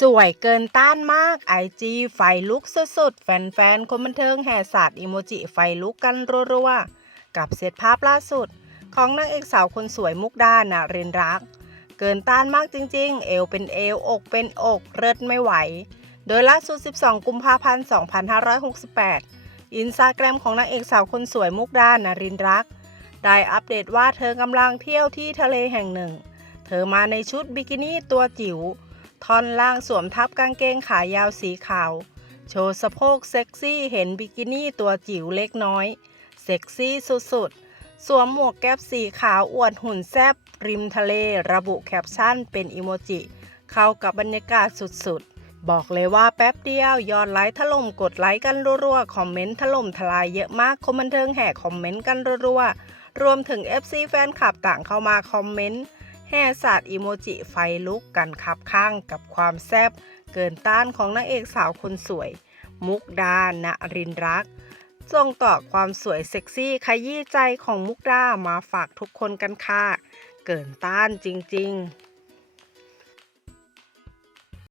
สวยเกินต้านมากไอจีไฟลุกสุดๆ แฟนๆ คนบันเทิงแห่สาดอีโมจิไฟลุกกันรัวๆ กับเซตภาพล่าสุด ของนางเอกสาวคนสวยมุกดานาเรนรัก เกินต้านมากจริงๆ เอวเป็นเอว อกเป็นอกเริดไม่ไหว โดยล่าสุด 12 กุมภาพันธ์ 2568 อินสตาแกรมของนางเอกสาวคนสวยมุกดานารินรัก ได้อัปเดตว่าเธอกำลังเที่ยวที่ทะเลแห่งหนึ่ง เธอมาในชุดบิกินี่ตัวจิ๋ว ท่อนล่างสวมทับกางเกงขายาวสีขาว โชว์สะโพกเซ็กซี่เห็นบิกินี่ตัวจิ๋วเล็กน้อย เซ็กซี่สุดๆ สวมหมวกแก๊ปสีขาวอวดหุ่นแซบริมทะเลระบุแคปชั่นเป็นอีโมจิ เข้ากับบรรยากาศสุดๆ บอกเลยว่าแป๊บเดียวยอดไลค์ถล่มกดไลค์กันรัวๆ คอมเมนต์ถล่มทลายเยอะมากคนบันเทิงแห่คอมเมนต์กันรัวๆ รวมถึง FC แฟนคลับต่างเข้ามาคอมเมนต์ แห่สาดอีโมจิไฟลุกกันขับข้างกับความแซ่บเกินต้านของนางเอกสาวคนสวย มุกดาณรินรักส่งต่อความสวยเซ็กซี่ขยี้ใจของมุกดามาฝากทุกคนกันค่ะ เกินต้านจริง ๆ